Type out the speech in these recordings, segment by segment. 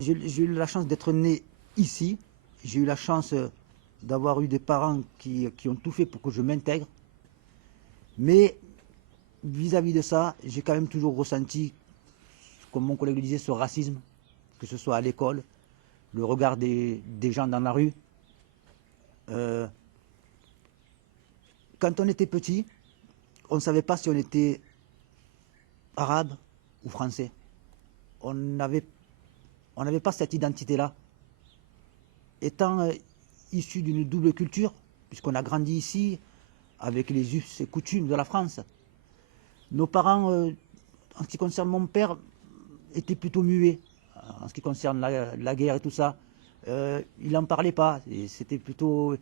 J'ai eu la chance d'être né ici. J'ai eu la chance d'avoir eu des parents qui ont tout fait pour que je m'intègre. Mais vis-à-vis de ça, j'ai quand même toujours ressenti, comme mon collègue le disait, ce racisme, que ce soit à l'école, le regard des gens dans la rue. Quand on était petit, on ne savait pas si on était arabe ou français. On n'avait pas cette identité-là. Étant issu d'une double culture, puisqu'on a grandi ici avec les us et coutumes de la France, nos parents, en ce qui concerne mon père, étaient plutôt muets. En ce qui concerne la guerre et tout ça, il n'en parlait pas. C'était plutôt...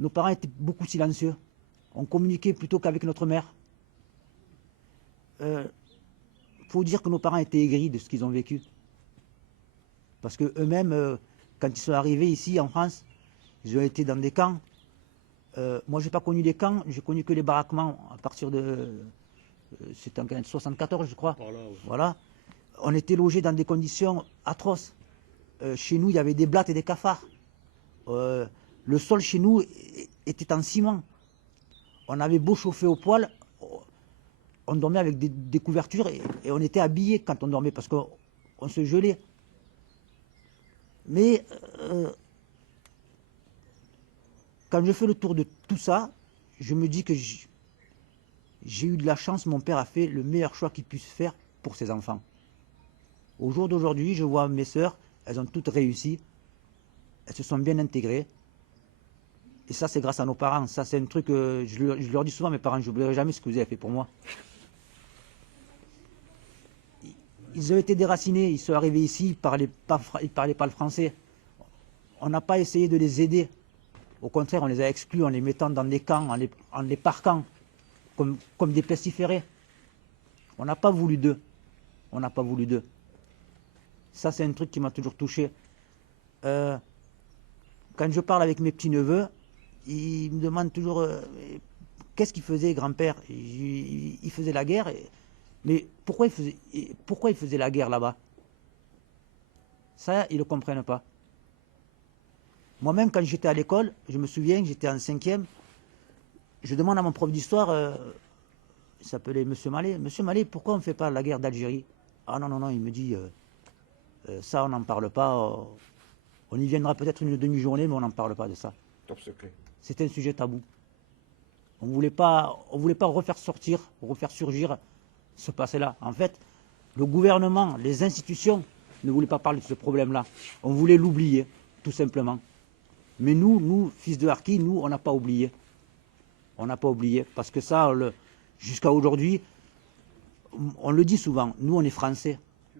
Nos parents étaient beaucoup silencieux. On communiquait plutôt qu'avec notre mère. Faut dire que nos parents étaient aigris de ce qu'ils ont vécu. Parce qu'eux-mêmes, quand ils sont arrivés ici en France, ils ont été dans des camps. Moi, je n'ai pas connu les camps, j'ai connu que les baraquements à partir de... C'était en 1974, je crois. Voilà, ouais. Voilà. On était logés dans des conditions atroces. Chez nous, il y avait des blattes et des cafards. Le sol chez nous était en ciment. On avait beau chauffer au poêle, on dormait avec des couvertures et on était habillés quand on dormait parce qu'on se gelait. Mais quand je fais le tour de tout ça, je me dis que j'ai eu de la chance, mon père a fait le meilleur choix qu'il puisse faire pour ses enfants. Au jour d'aujourd'hui, je vois mes sœurs, elles ont toutes réussi, elles se sont bien intégrées. Et ça, c'est grâce à nos parents. Ça, c'est un truc que je leur dis souvent, mes parents, je n'oublierai jamais ce que vous avez fait pour moi. Ils ont été déracinés, ils sont arrivés ici, ils ne parlaient pas le français. On n'a pas essayé de les aider. Au contraire, on les a exclus en les mettant dans des camps, en les parquant comme des pestiférés. On n'a pas voulu d'eux. On n'a pas voulu d'eux. Ça, c'est un truc qui m'a toujours touché. Quand je parle avec mes petits-neveux, ils me demandent toujours qu'est-ce qu'il faisait, grand-père. Il faisait la guerre. Mais pourquoi il faisait la guerre là-bas? Ça, ils ne le comprennent pas. Moi-même, quand j'étais à l'école, je me souviens que j'étais en 5e, je demande à mon prof d'histoire, il s'appelait M. Mallet, Monsieur Mallet, pourquoi on ne fait pas la guerre d'Algérie? Ah non, non, non, il me dit, ça on n'en parle pas, on y viendra peut-être une demi-journée, mais on n'en parle pas de ça. Top secret. C'était un sujet tabou. On ne voulait pas refaire surgir ce passé-là. En fait, le gouvernement, les institutions ne voulaient pas parler de ce problème-là. On voulait l'oublier, tout simplement. Mais nous, fils de harkis, nous, on n'a pas oublié. On n'a pas oublié, parce que ça, jusqu'à aujourd'hui, on le dit souvent, nous, on est Français.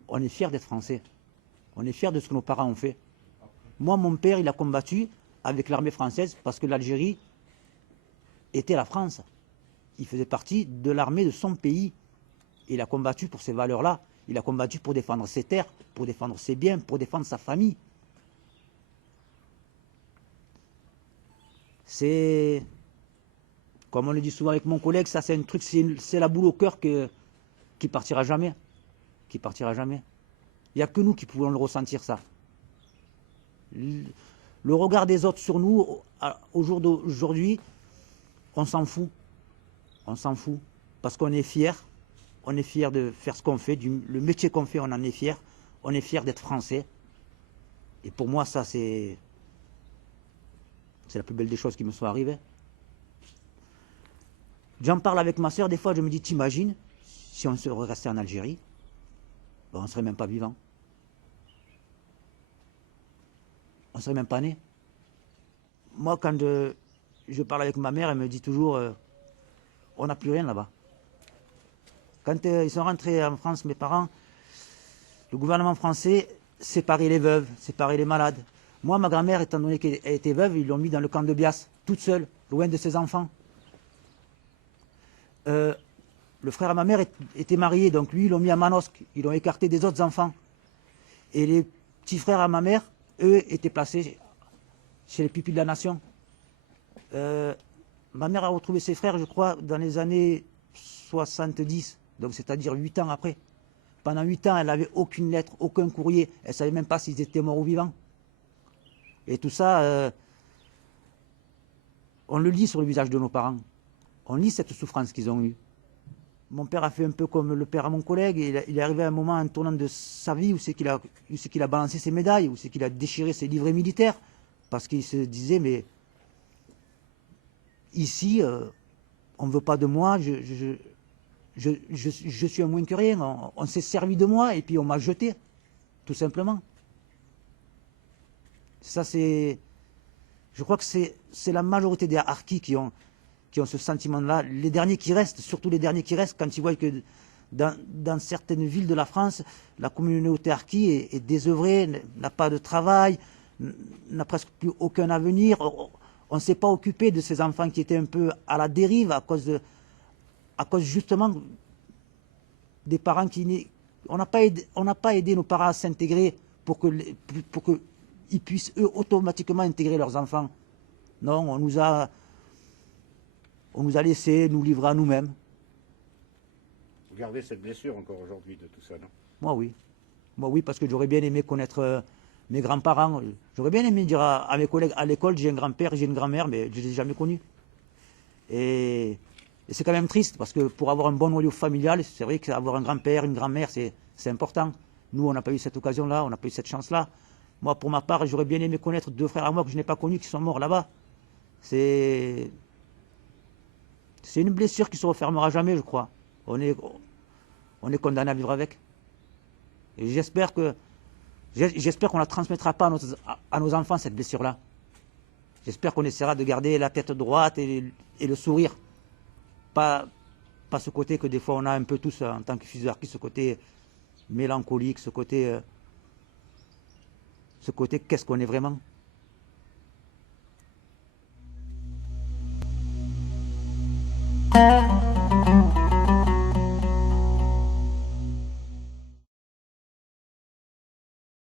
On est fiers d'être Français. On est fiers de ce que nos parents ont fait. Moi, mon père, il a combattu avec l'armée française parce que l'Algérie était la France. Il faisait partie de l'armée de son pays. Il a combattu pour ces valeurs-là. Il a combattu pour défendre ses terres, pour défendre ses biens, pour défendre sa famille. C'est, comme on le dit souvent avec mon collègue, ça c'est un truc, c'est la boule au cœur qui partira jamais. Qui partira jamais. Il n'y a que nous qui pouvons le ressentir, ça. Le regard des autres sur nous, au jour d'aujourd'hui, on s'en fout. On s'en fout. Parce qu'on est fiers. On est fiers de faire ce qu'on fait. Le métier qu'on fait, on en est fiers. On est fiers d'être français. Et pour moi, ça, c'est la plus belle des choses qui me sont arrivées. J'en parle avec ma soeur, des fois, je me dis, t'imagines, si on serait resté en Algérie, ben, on ne serait même pas vivant. On ne serait même pas né. Moi, quand je parle avec ma mère, elle me dit toujours, on n'a plus rien là-bas. Quand ils sont rentrés en France, mes parents, le gouvernement français séparait les veuves, séparait les malades. Moi, ma grand-mère, étant donné qu'elle était veuve, ils l'ont mis dans le camp de Bias, toute seule, loin de ses enfants. Le frère à ma mère était marié, donc lui, ils l'ont mis à Manosque. Ils l'ont écarté des autres enfants. Et les petits frères à ma mère, eux, étaient placés chez les pupilles de la nation. Ma mère a retrouvé ses frères, je crois, dans les années 70, donc c'est-à-dire 8 ans après. Pendant 8 ans, elle n'avait aucune lettre, aucun courrier. Elle ne savait même pas s'ils étaient morts ou vivants. Et tout ça, on le lit sur le visage de nos parents. On lit cette souffrance qu'ils ont eue. Mon père a fait un peu comme le père à mon collègue. Il est arrivé à un moment, un tournant de sa vie, où c'est qu'il a balancé ses médailles, où c'est qu'il a déchiré ses livrets militaires. Parce qu'il se disait, mais ici, on ne veut pas de moi, je suis un moins que rien. On s'est servi de moi et puis on m'a jeté, tout simplement. Ça, c'est... Je crois que c'est la majorité des harkis qui ont ce sentiment-là. Les derniers qui restent, surtout les derniers qui restent, quand ils voient que dans certaines villes de la France, la communauté harki est désœuvrée, n'a pas de travail, n'a presque plus aucun avenir. On ne s'est pas occupé de ces enfants qui étaient un peu à la dérive à cause justement des parents qui... On n'a pas aidé nos parents à s'intégrer pour qu'ils puissent eux automatiquement intégrer leurs enfants. Non, on nous a laissé nous livrer à nous-mêmes. Vous gardez cette blessure encore aujourd'hui de tout ça, non? Moi oui. Moi oui, parce que j'aurais bien aimé connaître mes grands-parents. J'aurais bien aimé dire à mes collègues à l'école, j'ai un grand-père, j'ai une grand-mère, mais je ne les ai jamais connus. Et c'est quand même triste, parce que pour avoir un bon noyau familial, c'est vrai qu'avoir un grand-père, une grand-mère, c'est important. Nous, on n'a pas eu cette occasion-là, on n'a pas eu cette chance-là. Moi, pour ma part, j'aurais bien aimé connaître 2 frères à moi que je n'ai pas connus, qui sont morts là-bas. C'est une blessure qui ne se refermera jamais, je crois. On est condamné à vivre avec. Et j'espère qu'on ne la transmettra pas à nos enfants, cette blessure-là. J'espère qu'on essaiera de garder la tête droite et le sourire. Pas ce côté que des fois on a un peu tous en tant que fils de harki, ce côté mélancolique, ce côté qu'est-ce qu'on est vraiment.